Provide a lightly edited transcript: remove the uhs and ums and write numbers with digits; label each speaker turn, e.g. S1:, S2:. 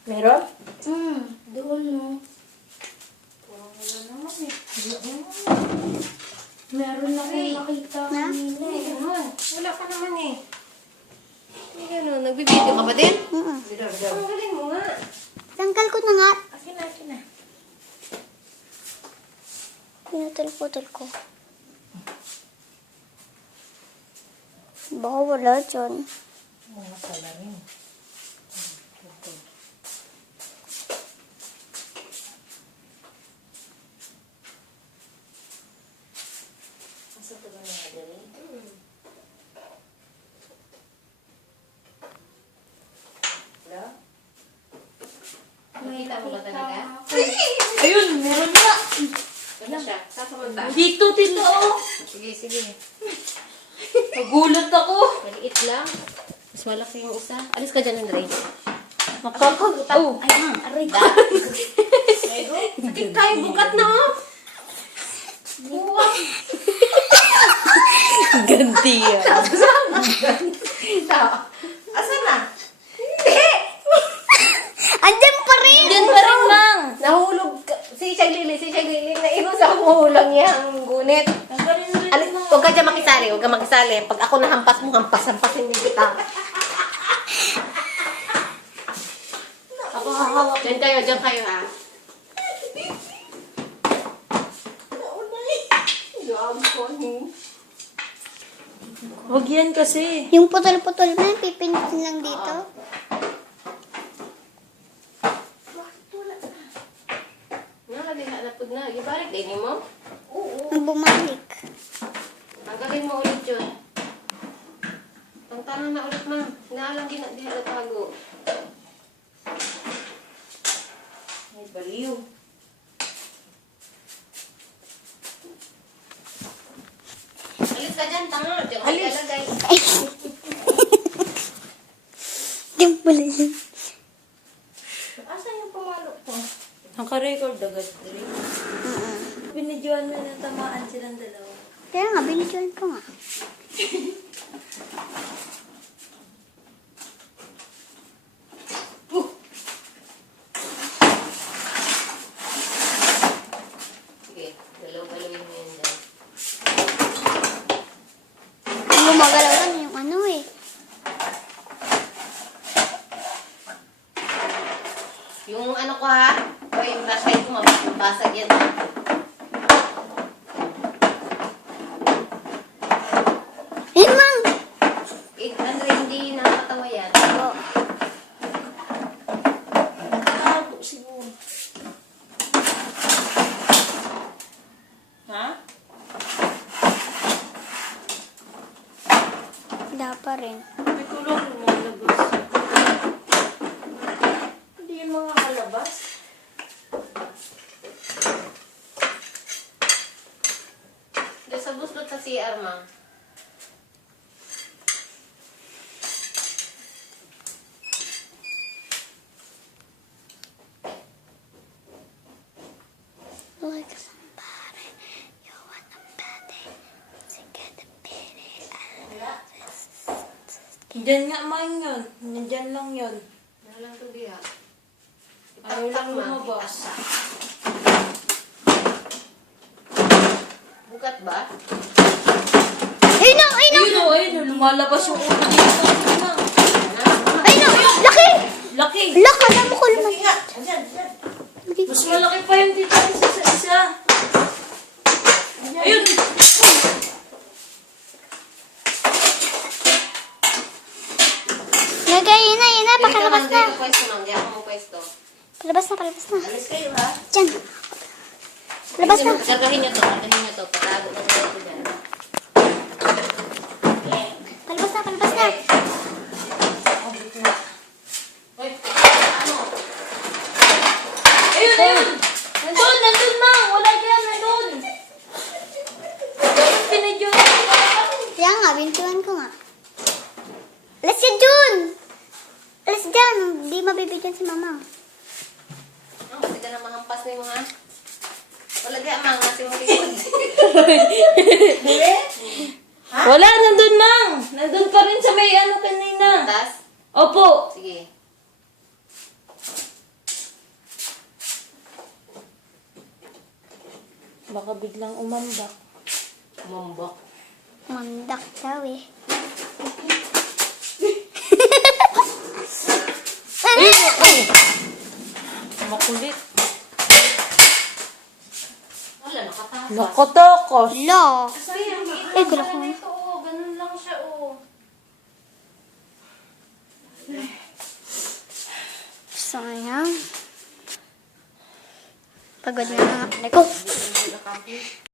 S1: Meron?
S2: Doon no.
S1: Wala naman eh.
S2: Meron akong nakita kanina eh.
S1: Wala ka naman eh.
S3: Ano, nagbibideo ka ba din?
S1: Bidar.
S3: Ang galing mo nga.
S4: Tanggal ko na nga.
S1: Akin na.
S4: Pinutol-putol ko. Baka wala dyan.
S1: Mga pala rin.
S3: Asa ito ba nga din? Hello? Makita mo ba talaga?
S1: Ayun, meron nga.
S3: Wala siya. Sasamad ba?
S1: Dito, tito.
S3: Sige.
S1: Nagulat ako.
S3: Maliit lang. Mas malaki yung isa. Alis ka dyan, Andre.
S1: Nakakagutak. Oh.
S3: Ay, aray ka. Sakit tayo, bukat na oh. Buwak.
S1: Ganti yan.
S3: Asan na?
S4: Andyan pa rin!
S1: Diyan pa rin, Mang.
S3: Nahulog ka. Si Shaglili. Naigo sa humulang niya ang gunit. Alis, huwag ka dyan makisali. Pag ako nahampas mo, hampasin din kita.
S1: Ako hahawak.
S3: Diyan kayo ha.
S1: Huwag yan kasi.
S4: Yung putol-putol na, pipinitin lang dito.
S3: Nakaliha na po na. Ibalik din mo.
S4: Ang bumalik.
S3: Tanggalin mo ulit yun. Tangtangan na ulit ma. Naalang din na diha tago.
S1: Ay, baliw.
S3: Alis ka dyan, tanga. Diyan ka
S1: Alis.
S3: ilalagay.
S4: Yung pala yun.
S3: Asan yung pumalo ko?
S1: Naka-record agad. Binidyoan mo na tamaan silang dalawa.
S4: Kaya nga, binidyoan ko nga.
S3: Sige, galaw-galawin mo yan dyan.
S4: Gumagalaw lang yung ano eh.
S3: Yung ano ko ha? O yung flashlight ko, mabasag yan.
S4: Ayun, Mang!
S3: Andre, hindi nakakatawa yan.
S1: Tago siguro. Ha?
S4: Wala pa rin.
S1: May kulong yung mga labas. Hindi yung mga kalabas.
S3: Doon sa buslot sa CR, ma.
S4: Like somebody, you want somebody to get a pity.
S1: Diyan nga man yun. Diyan lang yun.
S3: Ano lang to diha?
S1: Ayaw lang lumabas.
S3: Bukat ba?
S4: Ayun na! Ayun na!
S1: Ayun o, ayun o. Lumalabas yung ulo dito. Ayun na.
S4: Ayun na! Laki!
S1: Laki.
S4: Laki! Alam mo ko lumaki.
S1: Mas malaki pa yung dito sa isa. Ayun.
S4: Nagay, yun na. Pakalabas na.
S3: Dito pwesto lang. Di ako mo pwesto.
S4: Palabas na.
S3: Alis kayo ha?
S4: Diyan. Palabas na.
S3: Gagahin niyo to. Patago na tayo ko dyan.
S4: Palabas na.
S3: Uy, ano?
S1: Ayun. Nandun Mang. Wala dyan. Nandun. Pinadyo.
S4: Kaya nga, bintuan ko nga. Alas yan dun! Alas dyan! Hindi mabibigyan si mama.
S3: Ang kasi ka na mahampas na yung mga... Wala di amang nasi mo likod.
S1: Wala. Nandun Mang. Nandun pa rin sa may ano kanina.
S3: Tas?
S1: Opo.
S3: Sige.
S1: Baka biglang umambak.
S3: Mambak.
S4: Mandak daw eh.
S1: Makulit.
S3: Wala, nakatakas.
S1: Nakatakas.
S4: Lo.
S1: Sayang,
S4: Eh, gulo ko.
S1: ito, oh. Ganun lang siya, oh.
S4: Sayang. Pagod na nga. Ko.
S3: Hindi na complete.